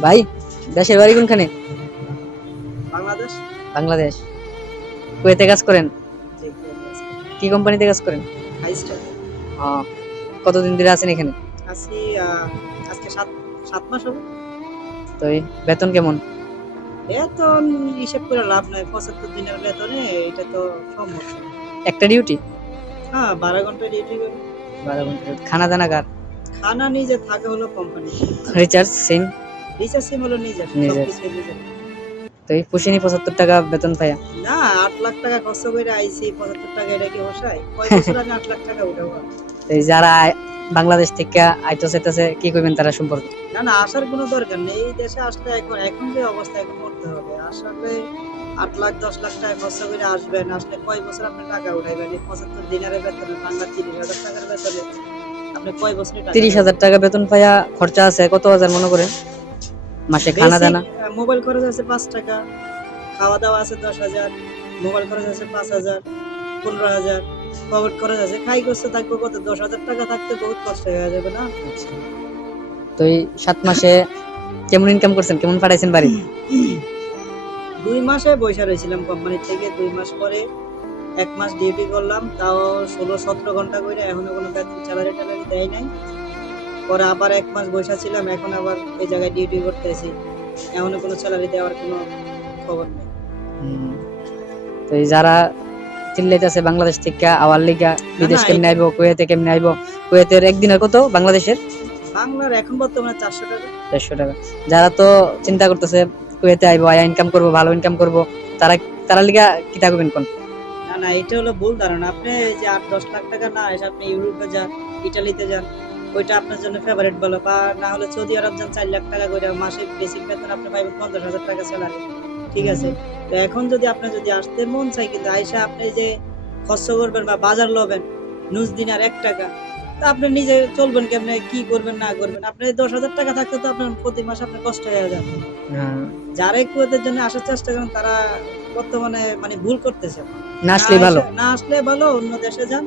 ভাই, দেশের বাড়ি কোনখানে? বাংলাদেশ। বাংলাদেশ। কুয়েতে কাজ করেন? জি, কি কোম্পানিতে কাজ করেন? High star. আহ, কতদিন ধরে আছেন এখানে? আছি আজকে 7 মাস হবে। তো এই বেতন কেমন? বেতন হিসেব করে লাভ নাই, 75 দিনের বেতনে এটা তো সম্ভব না। একটা ডিউটি? হ্যাঁ, 12 ঘন্টা ডিউটি করি। 12 ঘন্টা খানা দানা কার? খানা নিজে থাকে হলো কোম্পানি, রিচার্জ সিম? রিচার্জ সিম হলো নিজের, নিজের। সবকিছু নিজের। তো এই পুষিনি 75 টাকা বেতন পাইয়া? না, 8 লাখ টাকা খরচ করে আইছি, 75 টাকা এটা কি হোসায়? কয় বছর আমি 8 লাখ টাকা উঠাবো? তো এই যারা বাংলাদেশ থেকে আইতো চাইতেছে কি করবেন তারা সম্পর্কে? না না, আসার কোনো দরকার নেই। এই দেশে আসলে এখন এখন যে অবস্থা এখন করতে হবে। আসলে 8 লাখ 10 লাখ টাকা খরচ করে আসবেন, আসলে কয় বছর আপনি টাকা উঠাইবেন? এই 75 দিনের বেতনে বাংলা 30,000 টাকার বেতনে আপনি কয় বছরে টাকা 30,000 টাকা বেতন পাইয়া খরচা আছে কত হাজার মনে করেন মাসে খানা দানা? মোবাইল খরচ আছে 5 টাকা, খাওয়া দাওয়া আছে 10,000, মোবাইল খরচ আছে 5,000, 15,000, পকেট খরচ আছে, খাই করতে থাকবো কত? 10,000 টাকা থাকতে বহুত কষ্ট হয়ে যাবে না? তো এই 7 মাসে কেমন ইনকাম করছেন, কেমন পাঠাইছেন বাড়ি? 2 মাসে বৈশা রয়েছিলাম কোম্পানি থেকে। 2 মাস পরে 1 মাস ডিউটি করলাম, তাও 16-17 ঘন্টা করে। এখনো কোনো বেতন স্যালারি ট্যালারি দেয় নাই। পরে আবার 1 মাস বৈশা ছিলাম, এখন আবার এই জায়গায় ডিউটি করতেছি। এখনো কোনো স্যালারি দেওয়ার কোনো খবর নেই। তো এই যারা চিল্লাইতেছে বাংলাদেশ থেকে আওয়ার লিগা বিদেশ না, কেমনে আইবো, কুয়েতে কেমনে আইবো, কুয়েতের একদিনের কত বাংলাদেশের? বাংলার এখন বর্তমানে 400 টাকা। 400 টাকা। যারা তো চিন্তা করতেছে কুয়েতে আইবো, আয়া ইনকাম করবো, ভালো ইনকাম করবো, তারা তারা লিগা কি থাকবেন কোন? না না, এটা হলো ভুল ধারণা। আপনি এই যে 8-10 লাখ টাকা না এসে আপনি ইউরোপে যান, ইটালিতে যান, ওইটা আপনার জন্য ফেভারিট বলো। বা না হলে সৌদি আরব যান, 4 লাখ টাকা করে মাসে বেসিক বেতন আপনি পাইবেন 50,000 টাকা স্যালারি। ঠিক আছে? তো এখন যদি আপনি যদি আসতে মন চাই, কিন্তু আইসা আপনি যে খরচ করবেন বা বাজার লবেন নুস দিনার 1 টাকা, তা আপনি নিজে চলবেন কেমনে, কি করবেন না করবেন? আপনি 10,000 টাকা থাকতে তো আপনার প্রতি মাসে আপনার কষ্ট হয়ে যাবে। যারা কুয়েতের জন্য আসার চেষ্টা করেন তারা বর্তমানে মানে ভুল করতেছে। না আসলে ভালো। না আসলে ভালো, অন্য দেশে যান,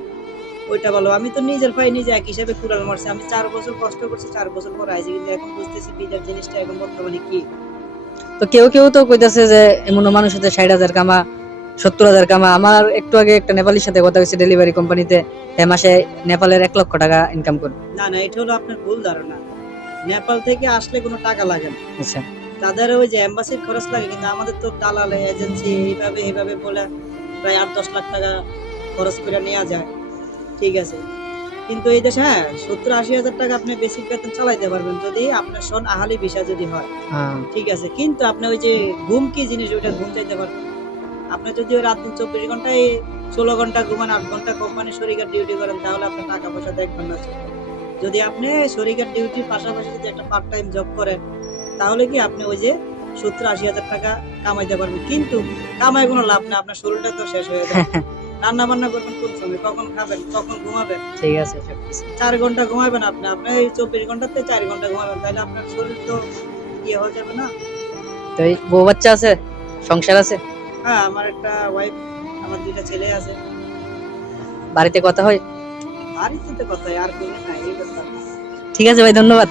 ওইটা ভালো। আমি তো নিজের পাই নিজে এক হিসাবে কুড়াল মারছি। আমি 4 বছর কষ্ট করছি, 4 বছর পর আইছি, কিন্তু এখন বুঝতেছি বিদেশ জিনিসটা এখন বর্তমানে কি। তো কেউ কেউ তো কইতাছে যে এমন মানুষ হতে 60,000 কামা, 70,000 কামা। আমার একটু আগে একটা নেপালির সাথে কথা হয়েছে ডেলিভারি কোম্পানিতে, মাসে নেপালের 1 লক্ষ টাকা ইনকাম করে। না না, এটা হলো আপনার ভুল ধারণা। নেপাল থেকে আসলে কোনো টাকা লাগে না। আচ্ছা। তাদের ওই যে এম্বাসির খরচ লাগে, কিন্তু আমাদের তো দালাল এজেন্সি এইভাবে এইভাবে বলে প্রায় 8-10 লাখ টাকা খরচ করে নেওয়া যায়। ঠিক আছে? কিন্তু এই দেশে 70-80 হাজার টাকা আপনি বেসিক বেতন চালাইতে পারবেন যদি আপনার সন আহালি ভিসা যদি হয়। ঠিক আছে? কিন্তু আপনি ওই যে ঘুম কি জিনিস, ওইটা ঘুম চাইতে পারবেন। আপনি যদি ওই রাত দিন 24 ঘন্টায় 16 ঘন্টা ঘুমান, 8 ঘন্টা কোম্পানি শরিকার ডিউটি করেন, তাহলে আপনি টাকা পয়সা দেখবেন না। যদি আপনি শরিকার ডিউটির পাশাপাশি যদি একটা পার্ট টাইম জব করেন, তাহলে কি আপনি ওই যে 70-80 হাজার টাকা কামাইতে পারবেন। কিন্তু কামাই কোনো লাভ না, আপনার শরীরটা তো শেষ হয়ে যাবে। রান্না বান্না করবেন কোন সময়, কখন খাবেন, কখন ঘুমাবেন? ঠিক আছে। 4 ঘন্টা ঘুমাবেন আপনি, আপনি এই 24 ঘন্টাতে 4 ঘন্টা ঘুমাবেন, তাহলে আপনার শরীর তো ইয়ে হয়ে যাবে না? তো এই বউ বাচ্চা আছে, সংসার আছে? হ্যাঁ, আমার একটা ওয়াইফ, আমার 2টা ছেলে আছে। বাড়িতে কথা হয়? বাড়িতে তো কথাই আর কোনো নাই, এই ব্যাপার। ঠিক আছে ভাই, ধন্যবাদ।